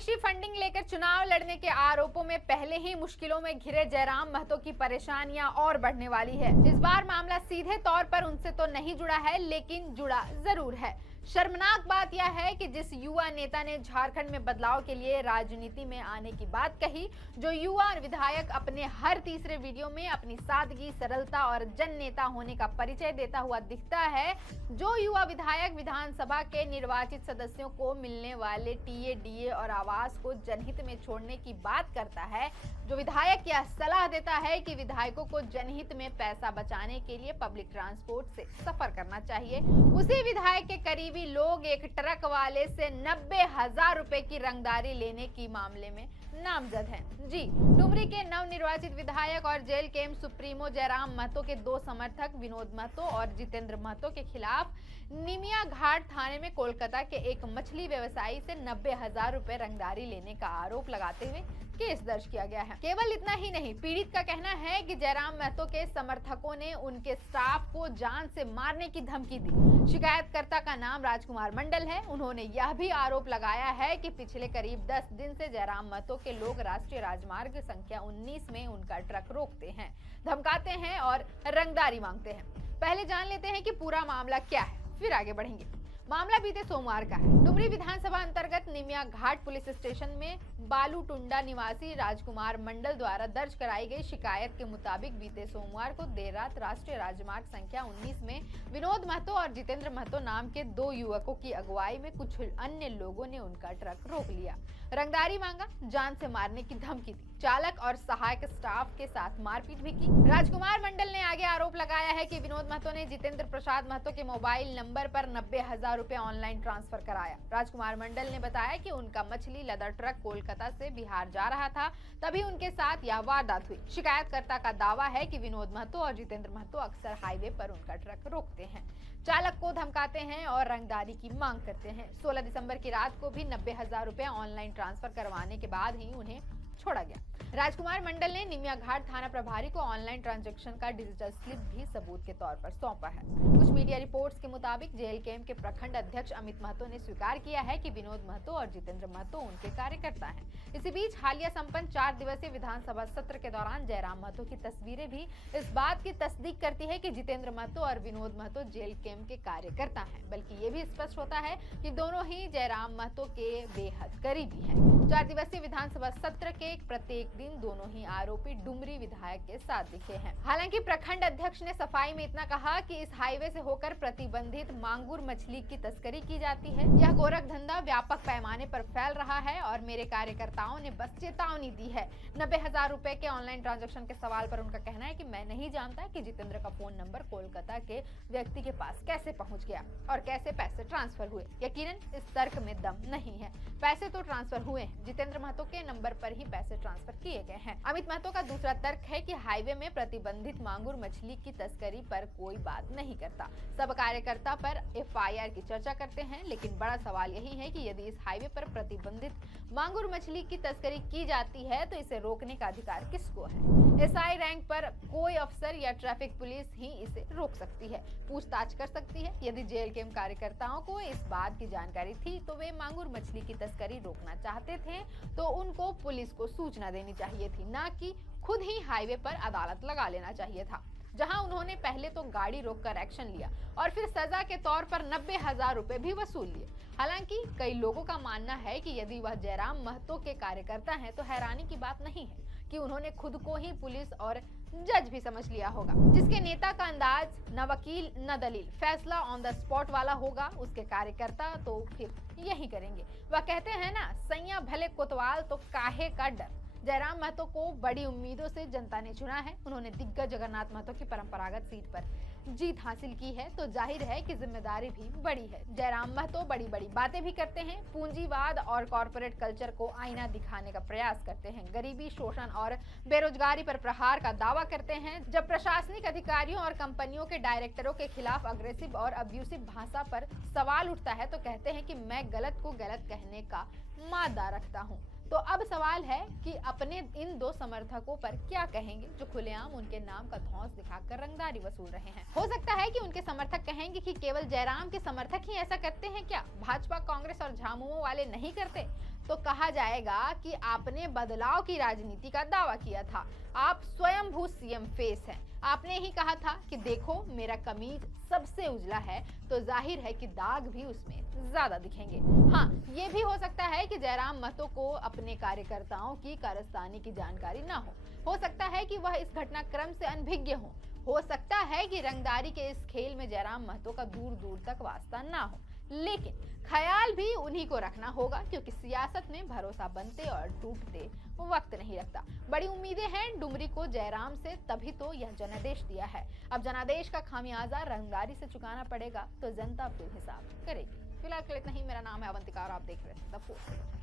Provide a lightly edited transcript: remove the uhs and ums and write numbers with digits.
विदेशी फंडिंग लेकर चुनाव लड़ने के आरोपों में पहले ही मुश्किलों में घिरे जयराम महतो की परेशानियां और बढ़ने वाली है। इस बार मामला सीधे तौर पर उनसे तो नहीं जुड़ा है, लेकिन जुड़ा जरूर है। शर्मनाक बात यह है कि जिस युवा नेता ने झारखंड में बदलाव के लिए राजनीति में आने की बात कही, जो युवा विधायक अपने हर तीसरे वीडियो में अपनी सादगी, सरलता और जन नेता होने का परिचय देता हुआ दिखता है, जो युवा विधायक विधानसभा के निर्वाचित सदस्यों को मिलने वाले टीए, डीए और आवास को जनहित में छोड़ने की बात करता है, जो विधायक यह सलाह देता है कि विधायकों को जनहित में पैसा बचाने के लिए पब्लिक ट्रांसपोर्ट से सफर करना चाहिए, उसी विधायक के करीबी लोग एक ट्रक वाले से 90,000 रुपए की रंगदारी लेने की मामले में नामजद हैं। जी, डुमरी के नवनिर्वाचित विधायक और जेल केम सुप्रीमो जयराम महतो के दो समर्थक विनोद महतो और जितेंद्र महतो के खिलाफ निमिया घाट थाने में कोलकाता के एक मछली व्यवसायी से 90,000 रुपए रंगदारी लेने का आरोप लगाते हुए केस दर्ज किया गया है। केवल इतना ही नहीं, पीड़ित का कहना है कि जयराम महतो के समर्थकों ने उनके स्टाफ को जान से मारने की धमकी दी। शिकायतकर्ता का नाम राजकुमार मंडल है। उन्होंने यह भी आरोप लगाया है कि पिछले करीब 10 दिन से जयराम महतो के लोग राष्ट्रीय राजमार्ग संख्या 19 में उनका ट्रक रोकते हैं, धमकाते हैं और रंगदारी मांगते हैं। पहले जान लेते हैं कि पूरा मामला क्या है, फिर आगे बढ़ेंगे। मामला बीते सोमवार का है। डुमरी विधानसभा अंतर्गत निमिया घाट पुलिस स्टेशन में बालू टुंडा निवासी राजकुमार मंडल द्वारा दर्ज कराई गई शिकायत के मुताबिक बीते सोमवार को देर रात राष्ट्रीय राजमार्ग संख्या 19 में विनोद महतो और जितेंद्र महतो नाम के दो युवकों की अगुवाई में कुछ अन्य लोगों ने उनका ट्रक रोक लिया, रंगदारी मांगा, जान से मारने की धमकी दी, चालक और सहायक स्टाफ के साथ मारपीट भी की। राजकुमार मंडल ने आगे आरोप लगाया है कि विनोद महतो ने जितेंद्र प्रसाद महतो के मोबाइल नंबर पर 90,000 रुपए ऑनलाइन ट्रांसफर कराया। राजकुमार मंडल ने बताया कि उनका मछली लदर ट्रक कोलकाता से बिहार जा रहा था, तभी उनके साथ यह वारदात हुई। शिकायतकर्ता का दावा है कि विनोद महतो और जितेंद्र महतो अक्सर हाईवे पर उनका ट्रक रोकते हैं, चालक को धमकाते हैं और रंगदारी की मांग करते हैं। 16 दिसंबर की रात को भी 90,000 रुपए ऑनलाइन ट्रांसफर करवाने के बाद ही उन्हें छोड़ा गया। राजकुमार मंडल ने निमिया घाट थाना प्रभारी को ऑनलाइन ट्रांजैक्शन का डिजिटल स्लिप भी सबूत के तौर पर सौंपा है। कुछ मीडिया रिपोर्ट्स के मुताबिक जेल कैंप के प्रखंड अध्यक्ष अमित महतो ने स्वीकार किया है कि विनोद महतो और जितेंद्र महतो उनके कार्यकर्ता हैं। इसी बीच हालिया संपन्न 4 दिवसीय विधानसभा सत्र के दौरान जयराम महतो की तस्वीरें भी इस बात की तस्दीक करती है कि जितेंद्र महतो और विनोद महतो जेल कैंप के कार्यकर्ता हैं। बल्कि ये भी स्पष्ट होता है कि दोनों ही जयराम महतो के बेहद करीबी हैं। 4 दिवसीय विधानसभा सत्र के प्रत्येक दिन दोनों ही आरोपी डुमरी विधायक के साथ दिखे हैं। हालांकि प्रखंड अध्यक्ष ने सफाई में इतना कहा कि इस हाईवे से होकर प्रतिबंधित मांगुर मछली की तस्करी की जाती है। यह गोरख धंधा व्यापक पैमाने पर फैल रहा है और मेरे कार्यकर्ताओं ने बस चेतावनी दी है। 90,000 रुपए के ऑनलाइन ट्रांजैक्शन के सवाल पर उनका कहना है कि मैं नहीं जानता कि जितेंद्र का फोन नंबर कोलकाता के व्यक्ति के पास कैसे पहुंच गया और कैसे पैसे ट्रांसफर हुए। यकीनन इस तर्क में दम नहीं है। पैसे तो ट्रांसफर हुए हैं, जितेंद्र महतो के नंबर पर ही पैसे ट्रांसफर किए गए हैं। अमित महतो का दूसरा तर्क है कि हाईवे में प्रतिबंधित मांगुर मछली की तस्करी पर कोई बात नहीं करता। सब कार्यकर्ता पर एफआईआर की चर्चा करते हैं, लेकिन बड़ा सवाल यही है कि यदि इस हाईवे पर प्रतिबंधित मांगुर मछली की तस्करी की जाती है तो इसे रोकने का अधिकार किसको है? एसआई रैंक पर कोई अफसर या ट्रैफिक पुलिस ही इसे रोक सकती है, पूछताछ कर सकती है। यदि जेल के कार्यकर्ताओं को इस बात की जानकारी थी तो वे मांगुर मछली की तस्करी रोकना चाहते थे तो उनको पुलिस को सूचना देनी चाहिए थी, ना कि खुद ही हाईवे पर अदालत लगा लेना चाहिए था, जहां उन्होंने पहले तो गाड़ी रोककर एक्शन लिया और फिर सजा के तौर पर 90,000 रुपए भी वसूल लिए। हालांकि कई लोगों का मानना है कि यदि वह जयराम महतो के कार्यकर्ता हैं तो हैरानी की बात नहीं है कि उन्होंने खुद को ही पुलिस और जज भी समझ लिया होगा। जिसके नेता का अंदाज न वकील न दलील, फैसला ऑन द स्पॉट वाला होगा, उसके कार्यकर्ता तो फिर यही करेंगे। वह कहते हैं ना, सैया भले कोतवाल तो काहे का डर। जयराम महतो को बड़ी उम्मीदों से जनता ने चुना है। उन्होंने दिग्गज जगन्नाथ महतो की परंपरागत सीट पर जीत हासिल की है, तो जाहिर है कि जिम्मेदारी भी बड़ी है। जयराम महतो बड़ी बड़ी बातें भी करते हैं, पूंजीवाद और कॉर्पोरेट कल्चर को आईना दिखाने का प्रयास करते हैं, गरीबी, शोषण और बेरोजगारी पर प्रहार का दावा करते हैं। जब प्रशासनिक अधिकारियों और कंपनियों के डायरेक्टरों के खिलाफ अग्रेसिव और अब्यूसिव भाषा पर सवाल उठता है तो कहते हैं कि मैं गलत को गलत कहने का मादा रखता हूँ। तो अब सवाल है कि अपने इन दो समर्थकों पर क्या कहेंगे जो खुलेआम उनके नाम का धौंस दिखाकर रंगदारी वसूल रहे हैं। हो सकता है कि उनके समर्थक कहेंगे कि केवल जयराम के समर्थक ही ऐसा करते हैं क्या, भाजपा, कांग्रेस और झामुमो वाले नहीं करते? तो कहा जाएगा कि आपने बदलाव की राजनीति का दावा किया था। आप स्वयंभू सीएम फेस हैं। आपने ही कहा था कि देखो मेरा कमीज सबसे उजला है, तो जाहिर है कि दाग भी उसमें ज्यादा दिखेंगे। हाँ, ये भी हो सकता है कि जयराम महतो को अपने कार्यकर्ताओं की कारस्तानी की जानकारी ना हो सकता है कि वह इस घटनाक्रम से अनभिज्ञ हो सकता है कि रंगदारी के इस खेल में जयराम महतो का दूर दूर तक वास्ता ना हो, लेकिन ख्याल भी उन्हीं को रखना होगा, क्योंकि सियासत में भरोसा बनते और टूटते वक्त नहीं लगता। बड़ी उम्मीदें हैं डुमरी को जयराम से, तभी तो यह जनादेश दिया है। अब जनादेश का खामियाजा रंगदारी से चुकाना पड़ेगा, तो जनता फिर हिसाब करेगी। फिलहाल के लिए इतना ही। मेरा नाम है अवंतिका और आप देख रहे हैं द फोर्स।